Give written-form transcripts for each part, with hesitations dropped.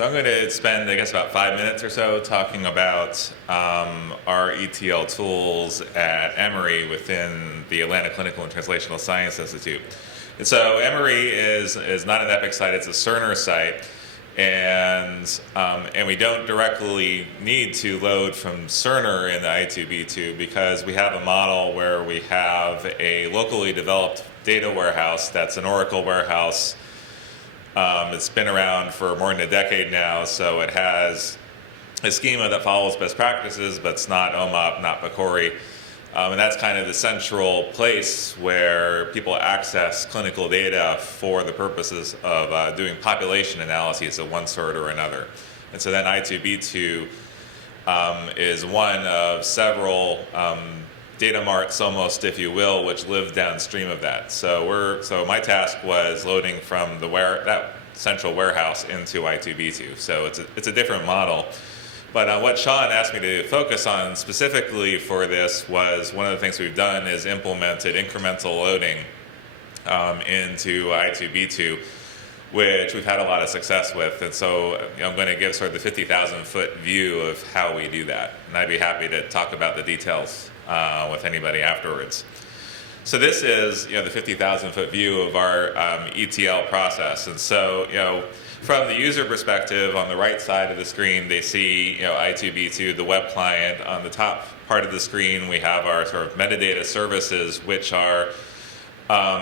So I'm going to spend, I guess, about 5 minutes or so talking about our ETL tools at Emory within the Atlanta Clinical and Translational Science Institute. And so Emory is not an Epic site, it's a Cerner site. And we don't directly need to load from Cerner in the i2b2 because we have a model where we have a locally developed data warehouse that's an Oracle warehouse. It's been around for more than a decade now, so it has a schema that follows best practices, but it's not OMOP, not PCORI. And that's kind of the central place where people access clinical data for the purposes of doing population analyses of one sort or another. And so then i2b2 is one of several data marts, almost, if you will, which live downstream of that. So my task was loading from that central warehouse into i2b2. So it's a different model. But what Sean asked me to focus on specifically for this was one of the things we've done is implemented incremental loading into i2b2, which we've had a lot of success with. And so I'm going to give sort of the 50,000-foot view of how we do that. And I'd be happy to talk about the details with anybody afterwards. So this is the 50,000-foot view of our ETL process. And so from the user perspective, on the right side of the screen, they see i2b2, the web client. On the top part of the screen, we have our sort of metadata services, which are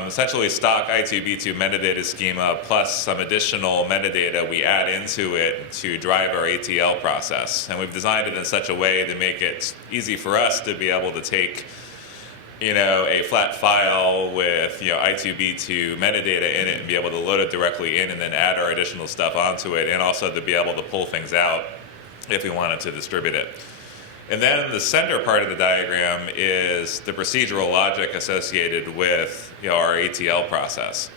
essentially stock i2b2 metadata schema plus some additional metadata we add into it to drive our ETL process. And we've designed it in such a way to make it easy for us to be able to take a flat file with i2b2 metadata in it and be able to load it directly in and then add our additional stuff onto it, and also to be able to pull things out if we wanted to distribute it. And then the center part of the diagram is the procedural logic associated with our ETL process.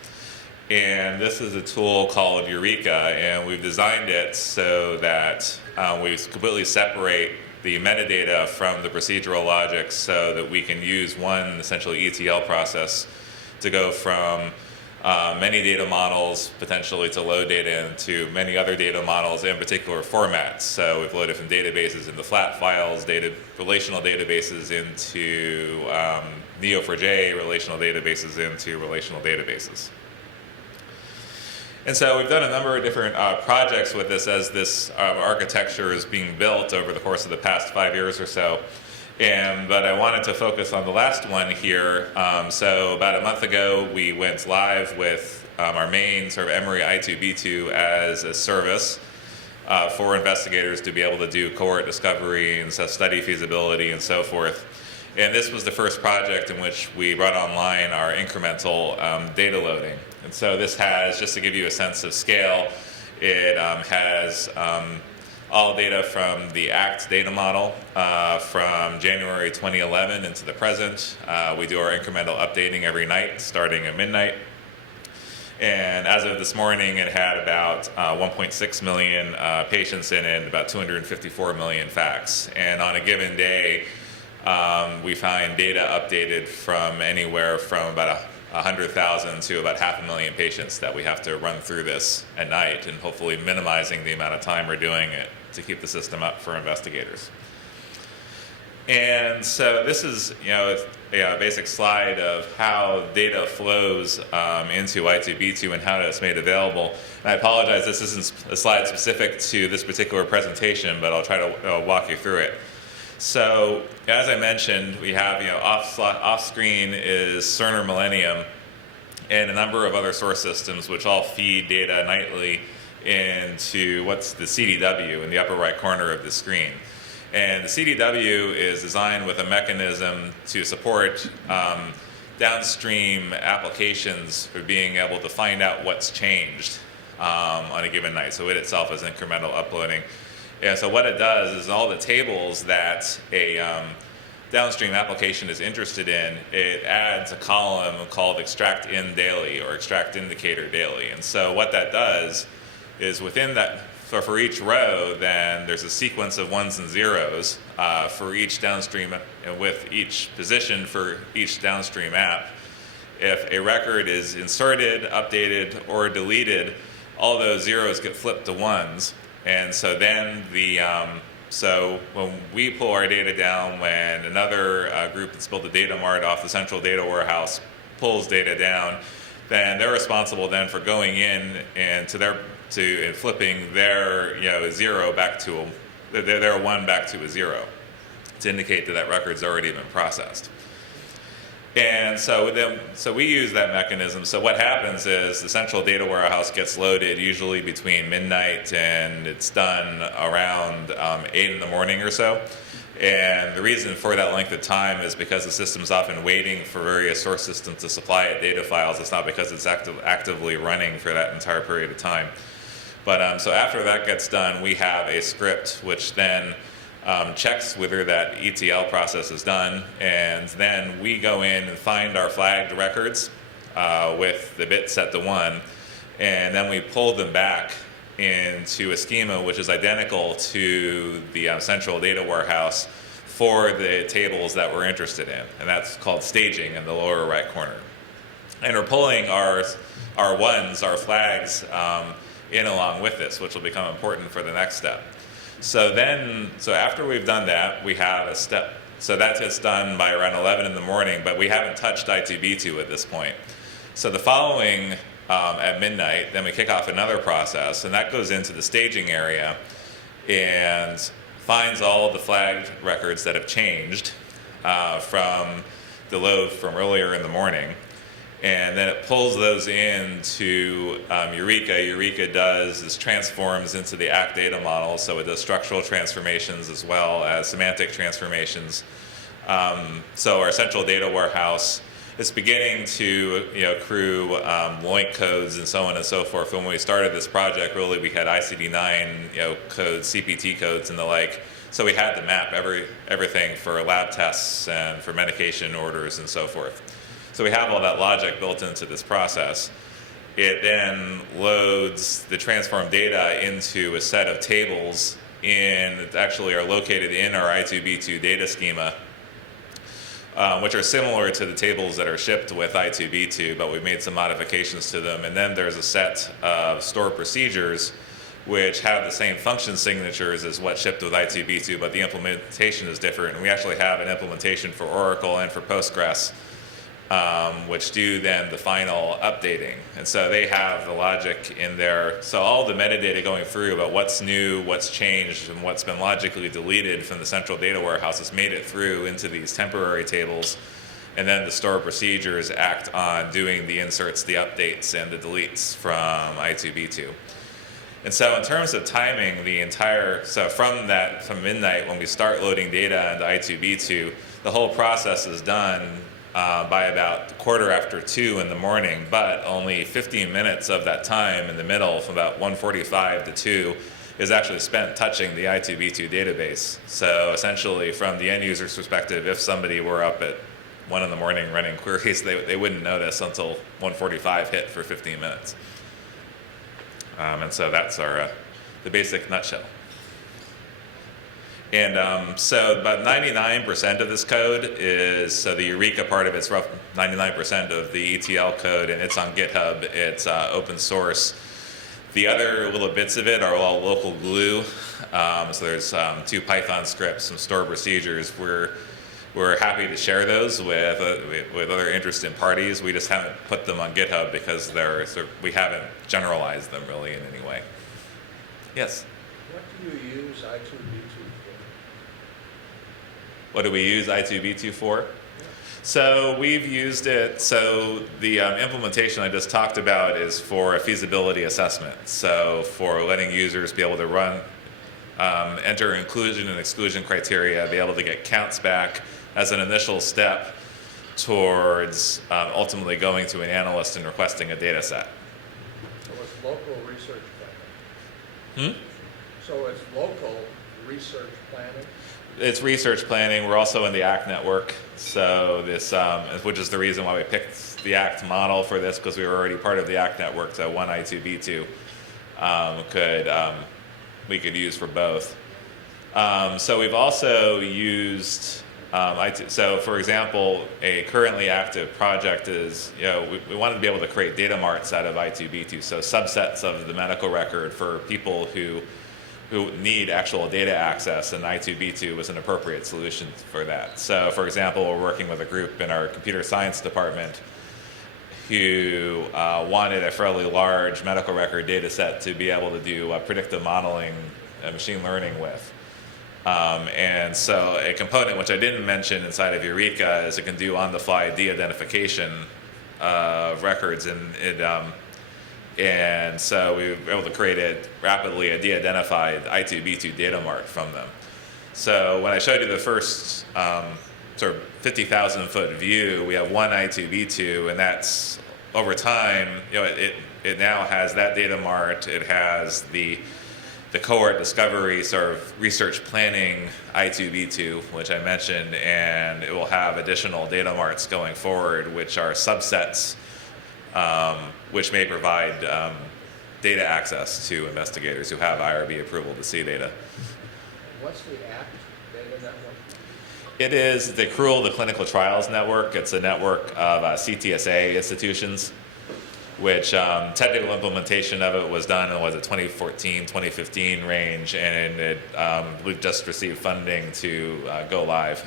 And this is a tool called Eureka, and we've designed it so that we completely separate the metadata from the procedural logic so that we can use one essentially ETL process to go from many data models potentially to load data into many other data models in particular formats. So we've loaded from databases into flat files, relational databases into Neo4j, relational databases into relational databases. And so we've done a number of different projects with this as this architecture is being built over the course of the past 5 years or so. But I wanted to focus on the last one here. So about a month ago, we went live with our main sort of Emory i2b2 as a service for investigators to be able to do cohort discovery and study feasibility and so forth. And this was the first project in which we brought online our incremental data loading. And so this has, just to give you a sense of scale, it has all data from the ACT data model from January 2011 into the present. We do our incremental updating every night starting at midnight. And as of this morning, it had about 1.6 million patients in it and about 254 million facts. And on a given day, we find data updated from anywhere from about 100,000 to about 500,000 patients that we have to run through this at night, and hopefully minimizing the amount of time we're doing it to keep the system up for investigators. And so this is a basic slide of how data flows into i2b2 and how it's made available. And I apologize, this isn't a slide specific to this particular presentation, but I'll try to walk you through it. So, as I mentioned, we have off-screen is Cerner Millennium and a number of other source systems which all feed data nightly into what's the CDW in the upper right corner of the screen. And the CDW is designed with a mechanism to support downstream applications for being able to find out what's changed on a given night. So it itself is incremental uploading. And so what it does is all the tables that a downstream application is interested in, it adds a column called extract in daily or extract indicator daily. And so what that does is within that, so for each row, then there's a sequence of ones and zeros for each downstream, and with each position for each downstream app. If a record is inserted, updated, or deleted, all those zeros get flipped to ones. And so then so when we pull our data down, when another group that's built a data mart off the central data warehouse pulls data down, then they're responsible then for going in and and flipping their zero back to their one back to a zero to indicate that record's already been processed. And so we use that mechanism. So what happens is the central data warehouse gets loaded usually between midnight and it's done around 8 in the morning or so. And the reason for that length of time is because the system's often waiting for various source systems to supply it data files. It's not because it's actively running for that entire period of time. But so after that gets done, we have a script which then checks whether that ETL process is done, and then we go in and find our flagged records with the bit set to 1, and then we pull them back into a schema which is identical to the central data warehouse for the tables that we're interested in, and that's called staging in the lower right corner. And we're pulling our ones, our flags, in along with this, which will become important for the next step. So after we've done that, we have a step. So that gets done by around 11 in the morning, but we haven't touched i2b2 at this point. So the following at midnight, then we kick off another process, and that goes into the staging area and finds all the flagged records that have changed from the load from earlier in the morning. And then it pulls those into Eureka. Eureka transforms into the ACT data model, so it does structural transformations as well as semantic transformations. So our central data warehouse is beginning to accrue LOINC codes and so on and so forth. When we started this project, really we had ICD-9 codes, CPT codes, and the like. So we had to map everything for lab tests and for medication orders and so forth. So we have all that logic built into this process. It then loads the transformed data into a set of tables that actually are located in our i2b2 data schema, which are similar to the tables that are shipped with i2b2, but we've made some modifications to them. And then there's a set of stored procedures which have the same function signatures as what's shipped with i2b2, but the implementation is different. And we actually have an implementation for Oracle and for Postgres, which do then the final updating. And so they have the logic in there. So all the metadata going through about what's new, what's changed, and what's been logically deleted from the central data warehouse has made it through into these temporary tables. And then the stored procedures act on doing the inserts, the updates, and the deletes from i2b2. And so in terms of timing, so from midnight when we start loading data into i2b2, the whole process is done by about 2:15 in the morning, but only 15 minutes of that time in the middle, from about 1:45 to 2, is actually spent touching the i2b2 database. So essentially, from the end user's perspective, if somebody were up at 1 in the morning running queries, they wouldn't notice until 1:45 hit for 15 minutes. And so that's the basic nutshell. And so about 99% of this code so the Eureka part of it's rough 99% of the ETL code, and it's on GitHub. It's open source. The other little bits of it are all local glue. So there's 2 Python scripts, some stored procedures. We're happy to share those with other interested parties. We just haven't put them on GitHub because we haven't generalized them really in any way. Yes? What do you use i2b2 for? What do we use i2b2 for? Yeah. So we've used it, so the implementation I just talked about is for a feasibility assessment. So for letting users be able to enter inclusion and exclusion criteria, be able to get counts back as an initial step towards ultimately going to an analyst and requesting a data set. So it's local research planning. So it's local research planning? It's research planning. We're also in the ACT network. So this, which is the reason why we picked the ACT model for this, because we were already part of the ACT network. So one i2b2 we could use for both. So we've also used, so for example, a currently active project is, we wanted to be able to create data marts out of i2b2, so subsets of the medical record for people who who need actual data access, and i2b2 was an appropriate solution for that. So, for example, we're working with a group in our computer science department who wanted a fairly large medical record data set to be able to do predictive modeling and machine learning with. And so a component which I didn't mention inside of Eureka is it can do on-the-fly de-identification of records, and so we were able to create rapidly a de-identified i2b2 data mart from them. So when I showed you the first sort of 50,000 foot view, we have one i2b2, and that's over time, it now has that data mart. It has the cohort discovery sort of research planning i2b2, which I mentioned, and it will have additional data marts going forward, which are subsets, which may provide data access to investigators who have IRB approval to see data. What's the ACT data network? It is the CRUEL, the Clinical Trials Network. It's a network of CTSA institutions, which technical implementation of it was done in the 2014, 2015 range, and we've just received funding to go live.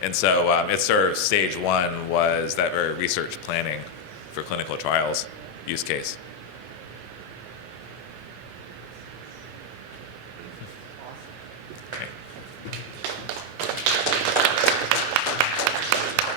And so it's sort of stage one was that very research planning for clinical trials use case.